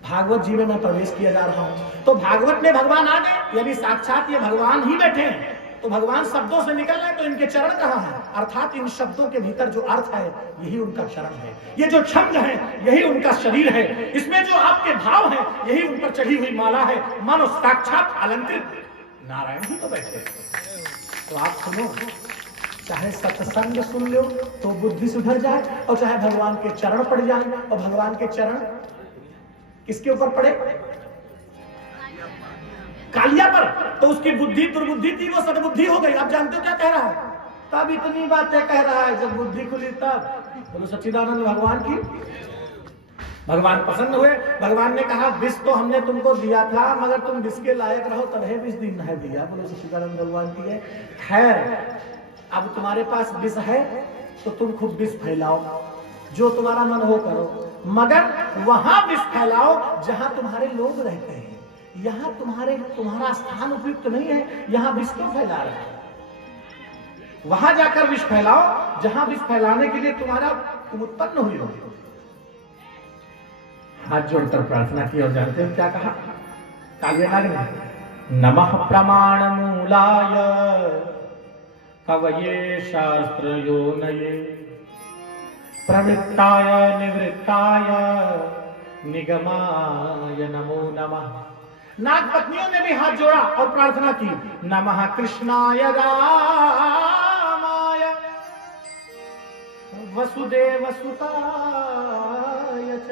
भागवत जी में मैं प्रवेश किया जा रहा हूं। तो भागवत में भगवान आ गए, यानी साक्षात ये भगवान ही बैठे हैं। तो भगवान शब्दों से निकल रहे, तो इनके चरण कहाँ हैं? अर्थात इन शब्दों के भीतर जो अर्थ है यही उनका चरण है। ये जो छंद है यही उनका शरीर है। इसमें जो आपके भाव है यही उन पर चढ़ी हुई माला है। मानो साक्षात अलंकृत नारायण ही तो बैठे। तो आप सुनो, चाहे सत्संग सुन लो तो बुद्धि सुधर जाए, और चाहे भगवान के चरण पड़ जाए। और भगवान के चरण किसके ऊपर पड़े? कालिया पर। तो उसकी बुद्धि दुर्बुद्धि थी, वो सद्बुद्धि हो गई। आप जानते हो क्या कह रहा है? तब इतनी बातें कह रहा है, जब बुद्धि खुली तब। बोलो सच्चिदानंद भगवान की। भगवान प्रसन्न हुए। भगवान ने कहा विष तो हमने तुमको दिया था, मगर तुम विष के लायक रहो तभी विष दिन है दिया। बोलो सच्चिदानंद भगवान की है। खैर अब तुम्हारे पास विष है तो तुम खूब विष फैलाओ, जो तुम्हारा मन हो करो, मगर वहां विष फैलाओ जहां तुम्हारे लोग रहते हैं। यहाँ तुम्हारा स्थान उपयुक्त नहीं है, यहाँ विष क्यों फैला रहे हो? वहां जाकर विष फैलाओ जहां विष फैलाने के लिए तुम उत्पन्न हुई हो। हाथ जोड़कर प्रार्थना की और जानते हो क्या कहा कालियानाग ने? नमः प्रमाण मूलाय कवये शास्त्र योनये प्रवृत्ताय निवृत्ताय निगमाय नमो नमः। नाग पत्नियों ने भी हाथ जोड़ा और प्रार्थना की, नमः कृष्णाय रामाय वसुदेव सुताय च।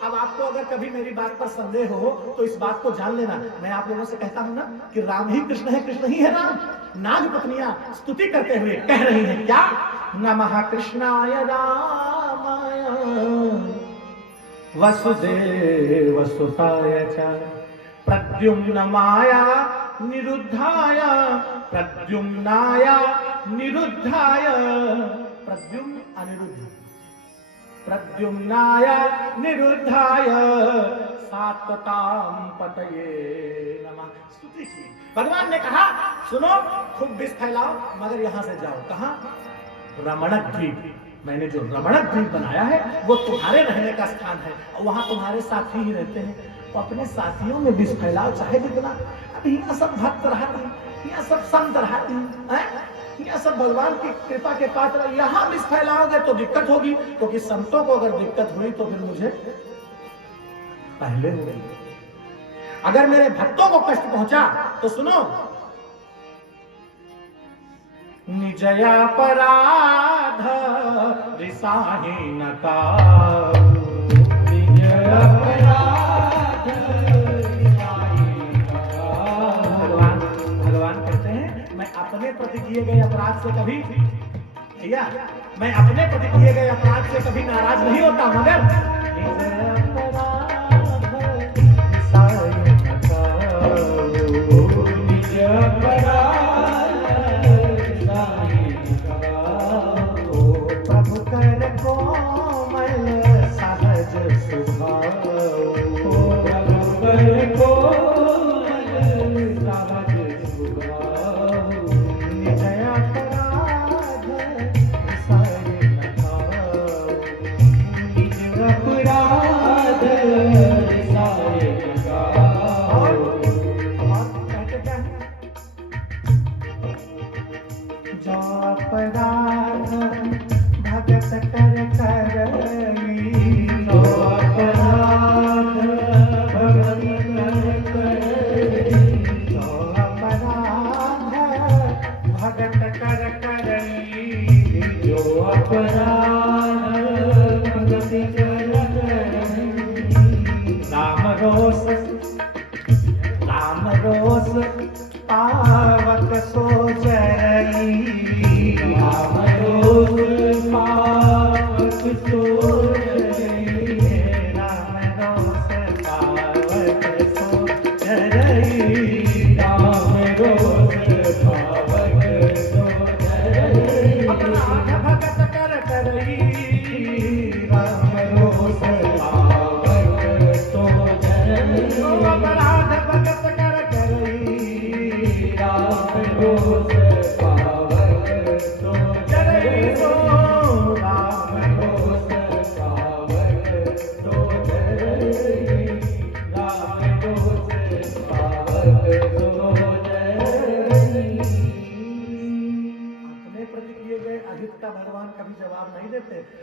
अब आपको अगर कभी मेरी बात पर संदेह हो तो इस बात को जान लेना, मैं आप लोगों से कहता हूं ना कि राम ही कृष्ण है, कृष्ण ही है राम। नाग पत्नियां स्तुति करते हुए कह रही हैं क्या? नमः कृष्णाय रामाय वसुदेव सुताय च प्रद्युम्न माया निरुद्धाय प्रद्युम्नाय निरुद्धाय प्रद्युम्न अनिरुद्ध प्रद्युम्नाय निरुद्धाय सात्वतां पतये नमः। स्तुति की। भगवान ने कहा सुनो खूब विष फैलाओ, मगर यहां से जाओ। कहां? रमणक द्वीप। मैंने जो रमणक द्वीप बनाया है वो तुम्हारे रहने का स्थान है और वहां तुम्हारे साथी ही रहते हैं। तो अपने साथियों में विष फैलाओ चाहे जितना। अब यहाँ सब भक्त रहते हैं, यहाँ सब संत रहते हैं, यहाँ सब भगवान की कृपा के पात्र। यहाँ विष फैलाओगे तो दिक्कत होगी, क्योंकि संतों को अगर दिक्कत हुई तो फिर मुझे पहले हो गई। अगर मेरे भक्तों को कष्ट पहुंचा तो सुनो, निजया पराध रिसाही न काऊ, निजया पराध रिसाही न काऊ। भगवान कहते हैं मैं अपने प्रति किए गए अपराध से कभी भैया मैं अपने प्रति किए गए अपराध से कभी नाराज नहीं होता, मगर निजया पराध रिसाही न काऊ, निजया पराध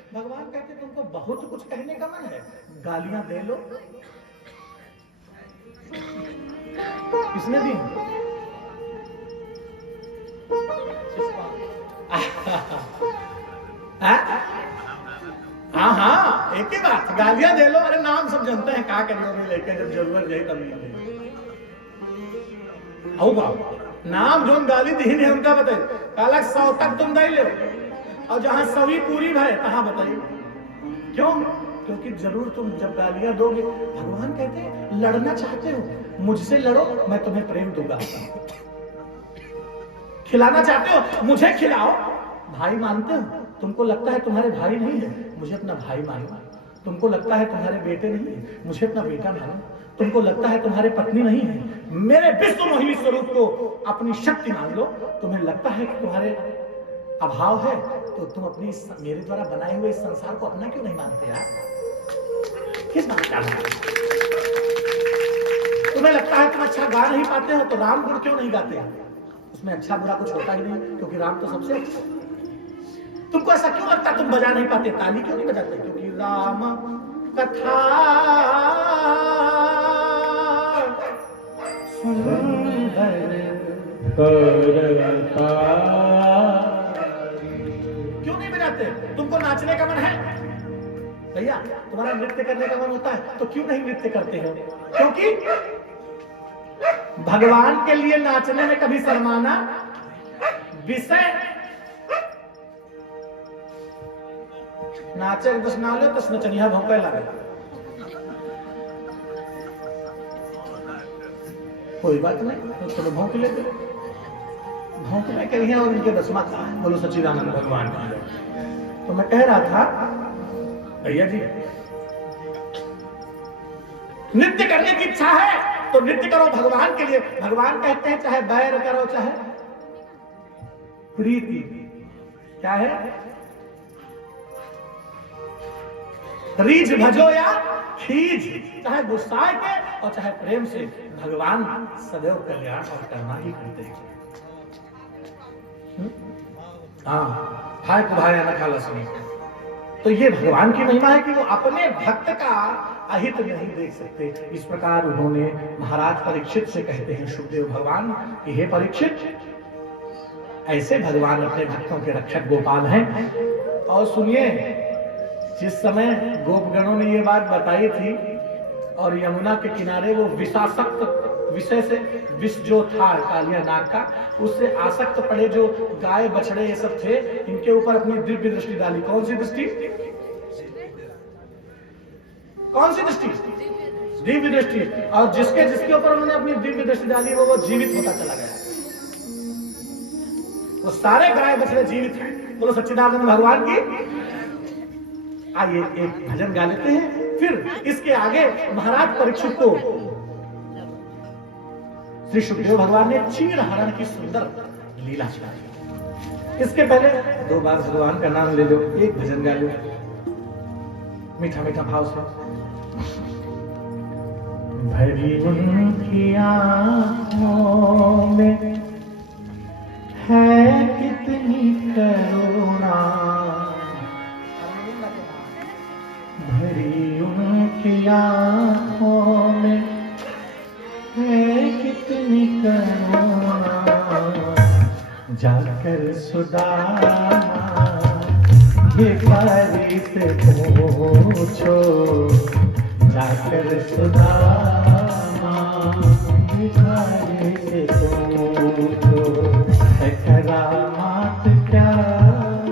भगवान कहते तुमको बहुत कुछ कहने का मन है, गालियां दे लो। किसने दी? हाँ हाँ एक ही बात, गालियां दे लो। अरे नाम सब जानते हैं, क्या करिए लेके जब जरूरत जाए तब मिले। नाम जो गाली दीन है उनका बताइए। काला 100 तक तुम दे लो और जहां सभी पूरी भरे तहां बताइए क्यों? क्योंकि जरूर तुम जब गालियां दोगे, भगवान कहते हैं लड़ना चाहते हो मुझसे लड़ो, मैं तुम्हें प्रेम दूंगा। खिलाना चाहते हो मुझे खिलाओ, भाई मानते हो, तुमको लगता है तुम्हारे भाई नहीं है, मुझे अपना भाई मानो। तुमको लगता है तुम्हारे बेटे नहीं है, मुझे अपना बेटा मानो। तुमको लगता है तुम्हारे पत्नी नहीं है, मेरे विश्व मोहिनी स्वरूप को अपनी शक्ति मान लो। तुम्हें लगता है कि तुम्हारे अभाव है, तो तुम अपनी मेरे द्वारा बनाए हुए इस संसार को अपना क्यों नहीं मानते यार? किस बात का? तुम्हें लगता है तुम अच्छा गा नहीं पाते हो, तो राम गुण क्यों नहीं गाते? उसमें अच्छा बुरा कुछ होता ही नहीं, क्योंकि राम तो सबसे अच्छा। तुमको ऐसा क्यों लगता तुम बजा नहीं पाते, ताली क्यों नहीं बजाते? क्योंकि राम कथा सुंदर क्यों नहीं बजाते? तुमको नाचने का मन है भैया, तुम्हारा नृत्य करने का मन होता है, तो क्यों नहीं नृत्य करते हो? क्योंकि भगवान के लिए नाचने में कभी शर्माना विषय। नाचे बस ना लो तो नचनिया भौंके लगे, कोई बात नहीं, तो चलो भौंक लेते। भौंकने के लिए और इनके बस मत है। बोलो सच्चिदानंद भगवान की। तो मैं कह रहा था भैया जी, नृत्य करने की इच्छा है तो नृत्य करो भगवान के लिए। भगवान कहते हैं चाहे बैर करो चाहे प्रीति, क्या है? रीझ भजो या खींच, चाहे गुस्सा के और चाहे प्रेम से, भगवान सदैव कल्याण और करना ही करते हैं। हाँ, भाई को भाई न खाला सुनी। तो ये भगवान की महिमा है कि वो अपने भक्त का अहित नहीं देख सकते। इस प्रकार उन्होंने महाराज परीक्षित से कहते हैं सुखदेव भगवान कि हे परीक्षित, ऐसे भगवान अपने भक्तों के रक्षक गोपाल हैं। और सुनिए, जिस समय गोपगणों ने ये बात बताई थी और यमुना के किनारे वो विषासक्त विषय से, विष जो था कालिया नाग का, उससे आसक्त पड़े जो गाय बछड़े ये सब थे, इनके ऊपर अपनी दिव्य दृष्टि डाली। कौन सी दृष्टि? कौन सी दृष्टि? दिव्य दृष्टि। और जिसके जिसके ऊपर उन्होंने अपनी दिव्य दृष्टि डाली वो जीवित होता चला गया। वो सारे गाय बछड़े जीवित हैं। बोलो सच्चिदानंद भगवान की। आइए एक भजन गा लेते हैं, फिर इसके आगे महाराज परीक्षित को श्री सुखदेव भगवान ने चीर हरण की सुंदर लीला सुनाई। इसके पहले 2 बार भगवान का नाम ले लो, एक भजन गा लो मीठा मीठा भाव से। भरी उनकी आँखों में है कितनी करुणा, भरी उनकी आँखों में है कितनी करुणा, जाकर सुदामा ये बारी से पूछो, जाकर सुदामा ये बारी से पूछो, है करामात क्या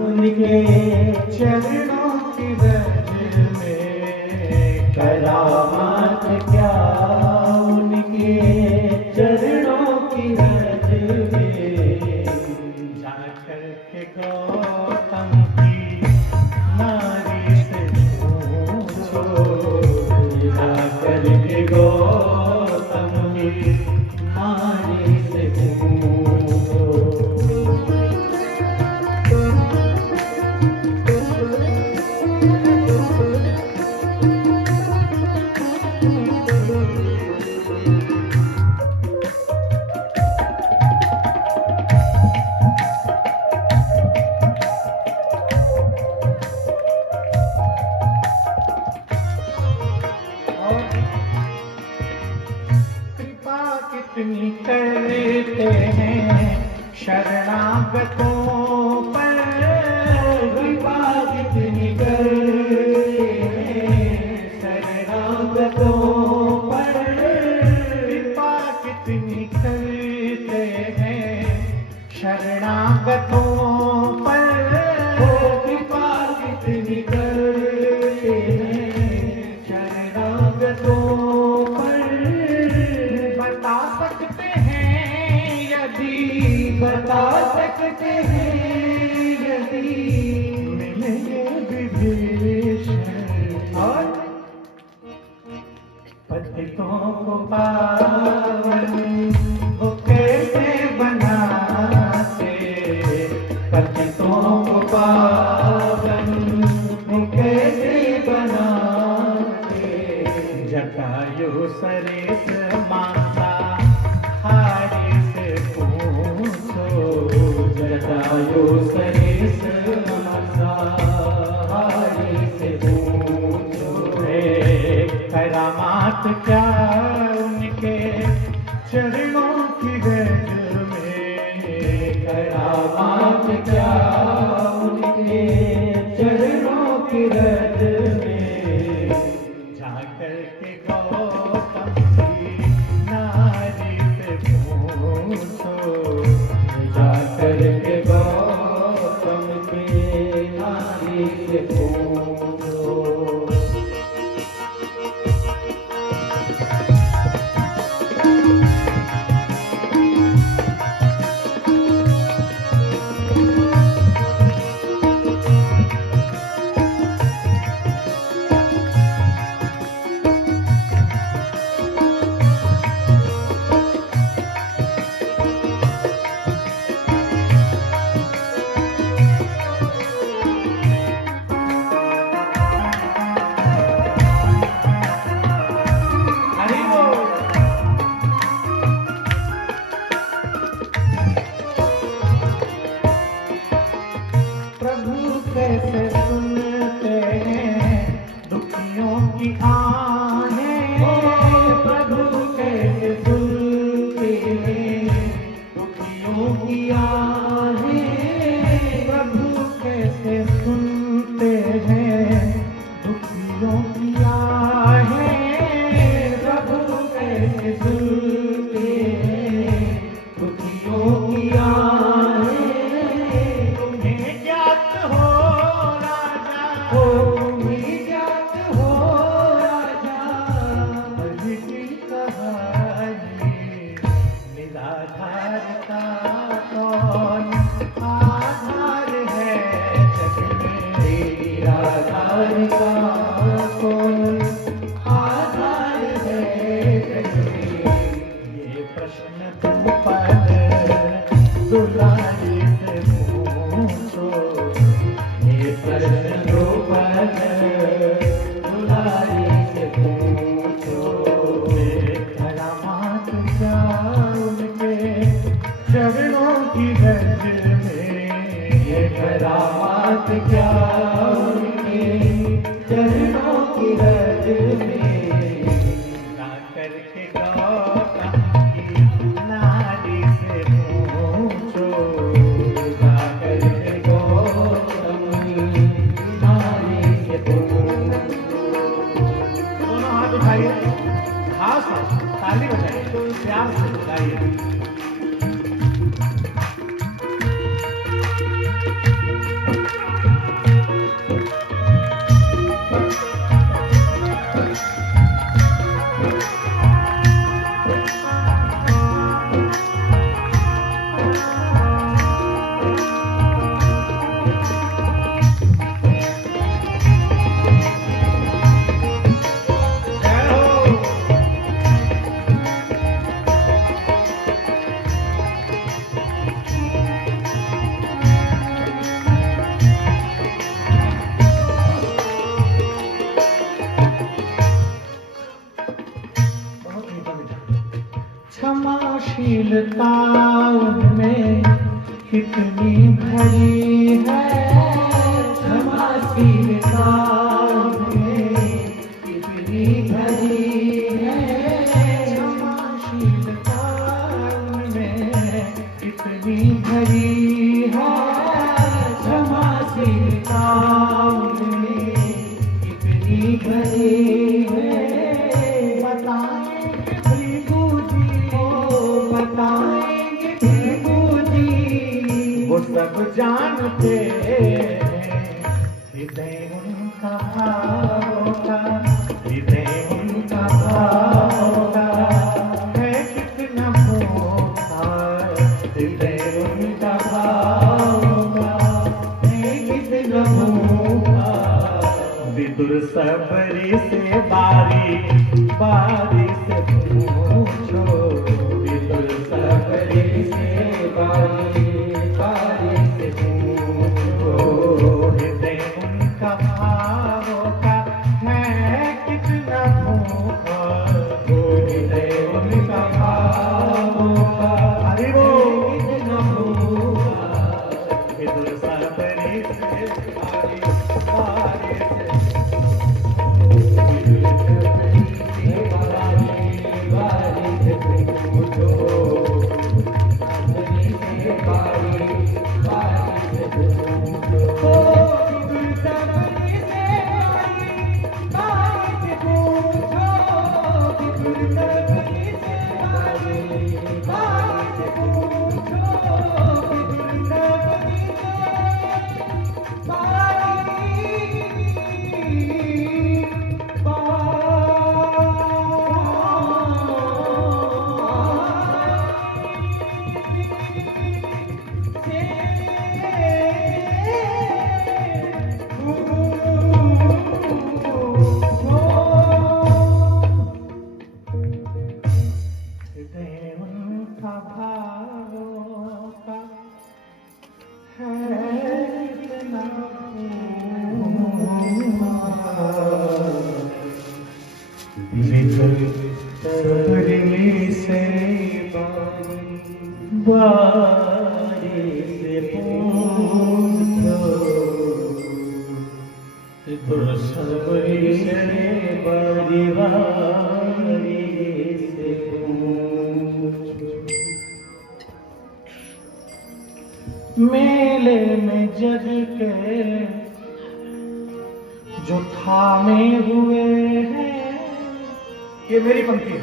उनके चरणों की रज में, करामात क्या उनके चरणों की रज में, जाकर के गौतम की नारी से पूछो, जाकर के गौतम की नारी से पूछो। कितनी करते हैं शरणागतों पर, कृपा कितनी करते हैं शरणागतों पर, कृपा कितनी करते हैं शरणागतों पर, कृपा कितनी करते हैं सकते हैं यदि मिले विभीषण। और पतितों को पावन वो कैसे बनाते, पतितों को पावन वो कैसे बनाते। जटायु सरेस माता हारी से पूछो, जटायु सरेस माता हारी से पूछो। करामात क्या उनके चरणों की रज में, करामात क्या उनके चरणों की रज में। जाकर के गौतम की नारी से पूछो, जाकर के गौतम की नारी से पूछो। प्रभु कैसे सुनते हैं दुखियों की आहें, प्रभु कैसे सुनते हैं दुखियों की आहें। प्रभु कैसे सुनते हैं दुखियों की आहें, प्रभु कैसे सुनते हैं दुखियों की आहें। दुलारी से पूछो, ये प्रश्न द्रौपद दुलारी से पूछो। करामात क्या उनके चरणों की रज में, ये करामात क्या उनके चरणों की रज में। ना करके गौतम की नारी से पूछो, ना करके गौतम की नारी से पूछो। दोनों हाथ उठाइए, खास ताली बजाइए, प्यार से बजाइए। क्षमाशीलता उनमें कितनी भरी है, क्षमाशीलता उनमें कितनी भरी है। क्षमाशीलता उनमें कितनी भरी है, क्षमाशीलता उनमें कितनी भरी है। बताएंगे भृगु जी, वो सब जानते हैं। हृदय उनका भाव का, हृदय उनका भाव का है कितना मोटा, हृदय उनका भाव सबरी से बारी बारी से पूछो, विदुर सबरी से बारी बारी से पूछो, हृदय उनका भावों का है कितना भूखा, हृदय उनका भावों का अरे वो कितना भूखा, विदुर सबरी से बारी बारी मेले में जग के जो थामे हुए हैं, ये मेरी पंक्ति है,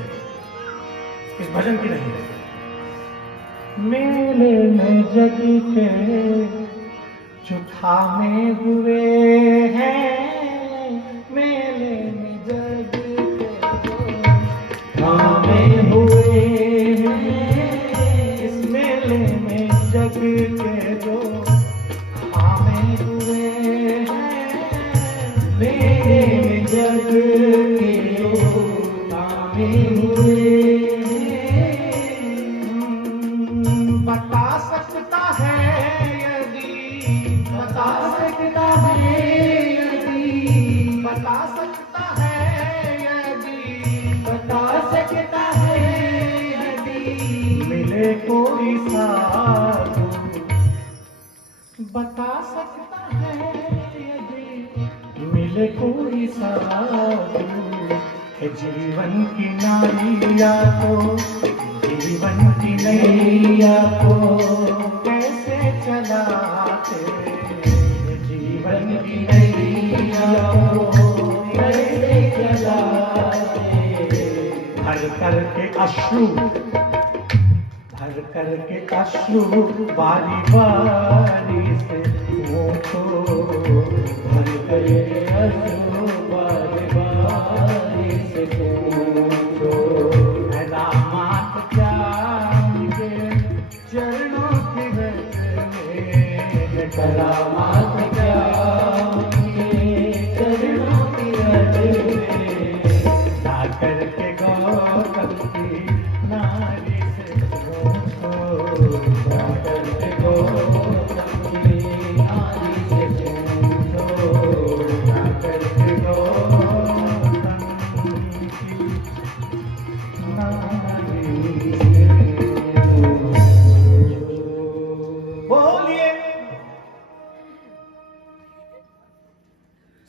इस भजन की नहीं है। मेले में जग के जो थामे हुए हैं, मेले में जग के जो थामे हुए हैं, इस मेले में जग के जो थामे हुए हैं, मेले में जग के जो थामे हुए हैं, बता सकता है यदि, बता सकता है यदि, बता सकता है यदि, बता सकता है यदि, मिले कोई साधु, बता सकता है यदि, मिले कोई साधु, है जीवन की नैया को, जीवन की नैया को कैसे चलाते, जीवन की नैया को कैसे चलाते, भर करके अश्रु, भर करके अश्रु बारी बारी से मुझको, भर करके अश्रु बारी बारी से मुझको, रामात जाएंगे चरणों की रज में, करामात जाएंगे चरणों की रज में, जा करके गौतम की नारी से पूछो, जा करके गौतम की नारी से पूछो, जा करके गौतम की नारी से पूछो। बोलिए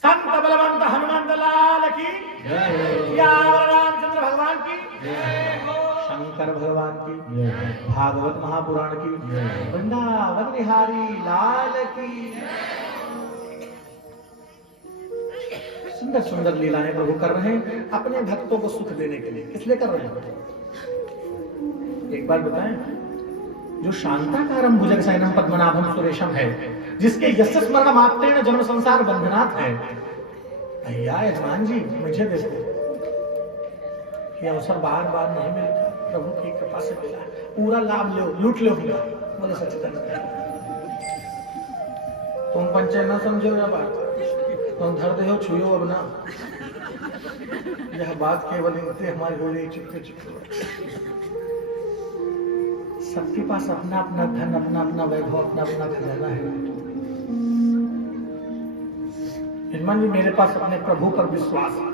संत बलवंत हनुमान लाल की, या रामचंद्र भगवान की, शंकर भगवान की, भागवत महापुराण की, वृंदावन बिहारी लाल की। सुंदर सुंदर लीलाएं प्रभु कर रहे हैं अपने भक्तों को सुख देने के लिए। किस लिए कर रहे हैं? एक बार बताएं, जो शांताकारम भुजग शयनम पद्मनाभम सुरेशम है, जिसके यश स्मरण मात्रेण जन्म संसार बंधनात् है, भैया यजमान जी मुझे दे दो। ये अवसर बार बार नहीं मिलता, प्रभु की कृपा से मिला, पूरा लाभ लो, लूट लो भैया। बोले सच्चिदानंद तुम पंचे न समझो या बात, तुम धर दे हो छुयो अब ना। यह बात केवल इनसे हमारी हो रही, चुपके चुपके। सबके पास अपना अपना धन, अपना अपना वैभव, अपना अपना खजाना है। हिरमन जी, मेरे पास अपने प्रभु पर विश्वास है।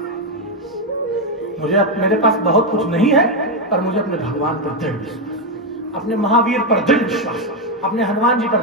मेरे पास बहुत कुछ नहीं है, पर मुझे अपने भगवान पर दृढ़ विश्वास, अपने महावीर पर दृढ़ विश्वास, अपने हनुमान जी पर